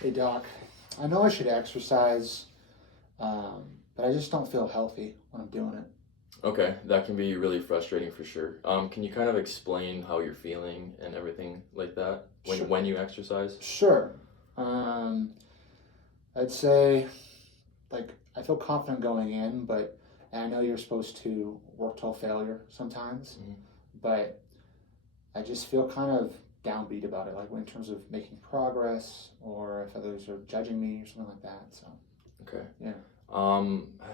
Hey doc, I know I should exercise, but I just don't feel healthy when I'm doing it. Okay, that can be really frustrating for sure. Can you kind of explain how you're feeling and everything like that Sure. when you exercise? Sure. Um, I'd say like I feel confident going in, but and I know you're supposed to work till failure sometimes, Hmm. but I just feel kind of downbeat about it, like in terms of making progress or if others are judging me or something like that. So Okay. yeah.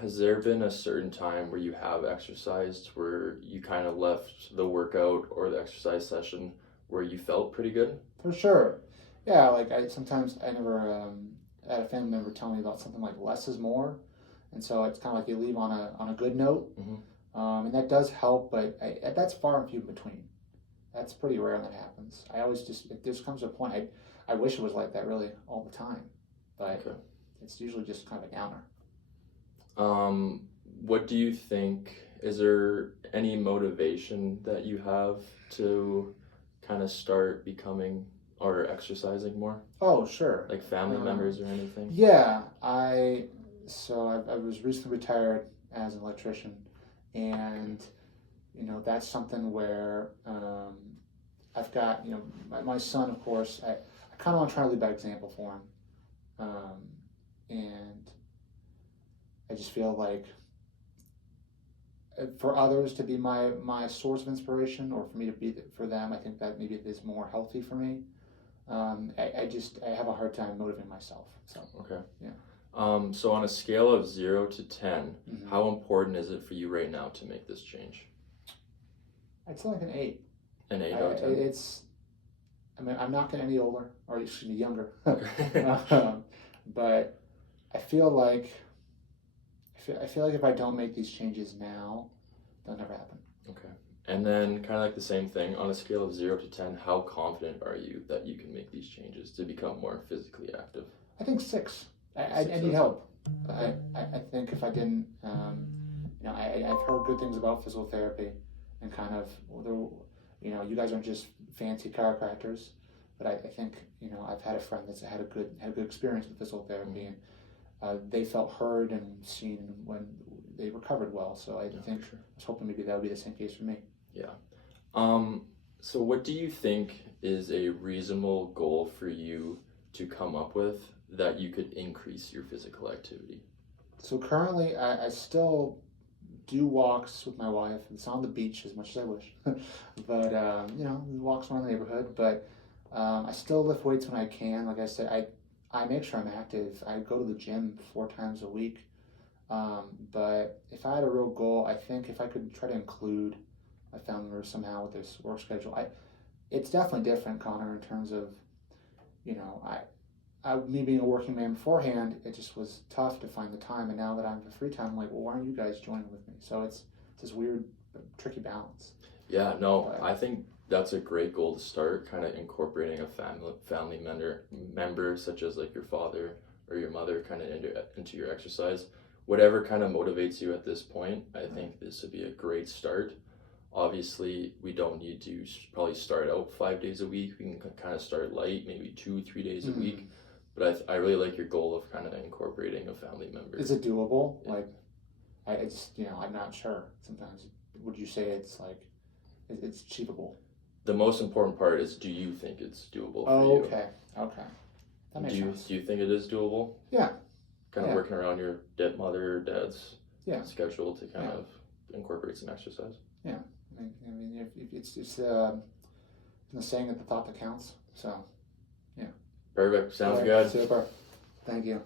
Has there been a certain time where you have exercised where you kind of left the workout or the exercise session where you felt pretty good? For sure. Yeah, like I sometimes I never had a family member tell me about something like less is more, and so it's kind of like you leave on a good note, Hmm. and that does help, but that's far and few between. That's pretty rare that happens. I always just it just comes to a point I wish it was like that really all the time, but Okay. it's usually just kind of a downer. Um, what do you think? Is there any motivation that you have to kind of start becoming or exercising more? Oh sure. Like family members or anything? Yeah, I was recently retired as an electrician, and that's something where I've got my son, of course. I kind of want to try to lead by example for him, and I just feel like for others to be my source of inspiration, or for me to be for them, I think that maybe it is more healthy for me. I have a hard time motivating myself. So Okay. yeah. So on a scale of 0 to 10, Mm-hmm. how important is it for you right now to make this change? I'd say like an 8. An 8 I, out of 10? it's I mean, I'm not getting any older, or excuse me, younger. Okay. But I feel like I feel like if I don't make these changes now, they'll never happen. Okay. And then kind of like the same thing, on a scale of 0 to 10, how confident are you that you can make these changes to become more physically active? I think 6. Six I out need of 10. help. I think if I didn't, I've heard good things about physical therapy, and kind of, you guys aren't just fancy chiropractors, but I think, I've had a friend that's had a good experience with physical therapy, Mhm. and they felt heard and seen when they recovered well. So I Yeah, think for sure. I was hoping maybe that would be the same case for me. Yeah. So what do you think is a reasonable goal for you to come up with that you could increase your physical activity? So currently, I still do walks with my wife. It's on the beach as much as I wish, but walks around the neighborhood. But I still lift weights when I can. Like I said, I make sure I'm active. I go to the gym 4 times a week. But if I had a real goal, I think if I could try to include my family members somehow with this work schedule, it's definitely different, Connor, in terms of you know me being a working man beforehand, it just was tough to find the time. And now that I'm free time, I'm like, well, why aren't you guys joining with me? So it's this weird, tricky balance. Yeah, no, But I think that's a great goal to start, kind of incorporating a family member such as like your father or your mother kind of into your exercise. Whatever kind of motivates you at this point, I think this would be a great start. Obviously, we don't need to probably start out 5 days a week. We can kind of start light, maybe 2, 3 days a mm, week. But I really like your goal of kind of incorporating a family member. is it doable? Yeah. Like, it's I'm not sure. Sometimes, would you say it's like it's achievable? The most important part is, do you think it's doable for Oh, you? okay, okay, that makes sense. Do you think it is doable? Yeah, Kind of yeah, working around your mother or dad's yeah, schedule to kind yeah, of incorporate some exercise. yeah. I mean, if it's the saying that the thought that counts. So yeah. Perfect. All Sounds right, good. super. Thank you.